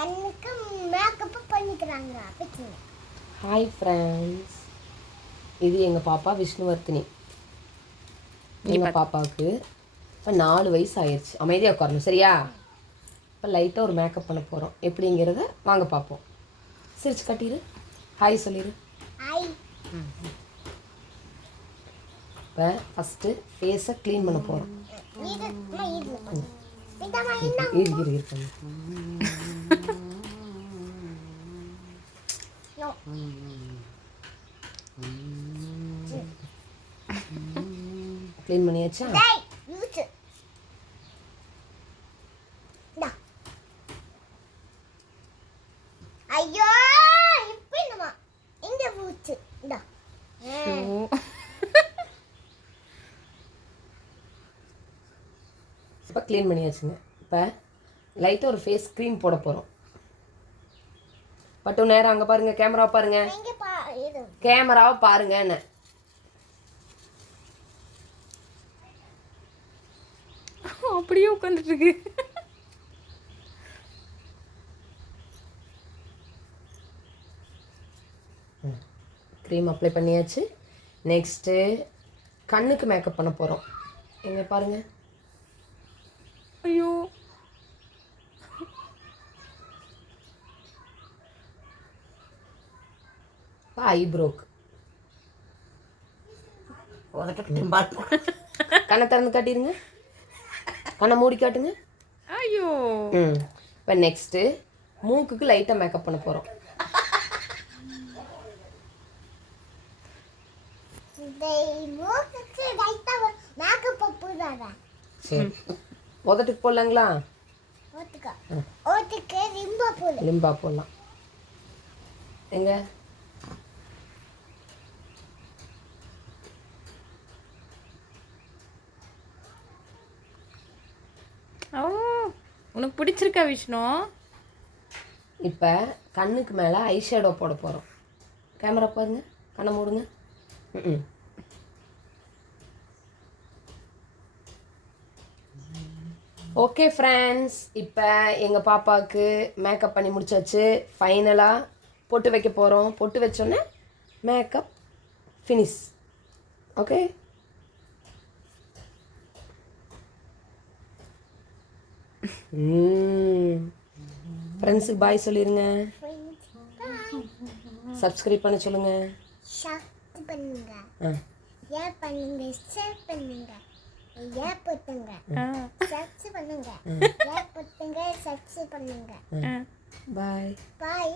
கண்ணுக்கு மேக்கப் பண்ணிக்கிறாங்க. Hi friends, இது எங்கள் பாப்பா விஷ்ணுவர்த்தினி. எங்கள் பாப்பாவுக்கு இப்போ 4 வயசு ஆயிடுச்சு. அமைதியாக உட்காரணும் சரியா? இப்போ லைட்டாக ஒரு மேக்கப் பண்ண போகிறோம். எப்படிங்கிறத வாங்க பார்ப்போம். சிரிச்சு கட்டிடு, ஹாய் சொல்லிடு. ஹாய். இப்போ ஃபஸ்ட்டு ஃபேஸை க்ளீன் பண்ண போகிறோம். க்ளீன் பண்ணியாச்சா? ஐயோ இப்ப எங்க பூச்சு இந்தா. இப்போ க்ளீன் பண்ணியாச்சுங்க. இப்போ லைட்டாக ஒரு ஃபேஸ் க்ரீம் போட போகிறோம். பட்டு நேரம் அங்கே பாருங்கள், கேமராவை பாருங்கள், கேமராவை பாருங்க. என்ன அப்படியே உட்காந்துட்டு இருக்கு. க்ரீம் அப்ளை பண்ணியாச்சு. நெக்ஸ்ட்டு கண்ணுக்கு மேக்கப் பண்ண போகிறோம். எங்கே பாருங்கள். ஐயோ, ஐப்ரோக்கு கண்ணை திறந்து காட்டிடுங்க, கண்ணை மூடி காட்டுங்க. ஐயோ. இப்போ நெக்ஸ்ட்டு மூக்குக்கு லைட்டாக மேக்கப் பண்ண போகிறோம். சரி, உதட்டுக்கு போடலாங்களா? லிம்பா போடலாம். எங்க ஓ, உனக்கு பிடிச்சிருக்கா விஷ்ணு? இப்போ கண்ணுக்கு மேலே ஐஷேடோ போட போகிறோம். கேமரா பாருங்க, கண்ணை மூடுங்க. ஓகே ஃப்ரெண்ட்ஸ், இப்போ எங்கள் பாப்பாவுக்கு மேக்கப் பண்ணி முடிச்சாச்சு. ஃபைனலாக பொட்டு வைக்க போகிறோம். பொட்டு வச்சோன்னே மேக்கப் ஃபினிஷ். ஓகே, ஃப்ரெண்ட்ஸுக்கு பாய் சொல்லிடுங்க. சப்ஸ்கிரைப் பண்ண சொல்லுங்கள். ஷேர் பண்ணுங்க. பாய்.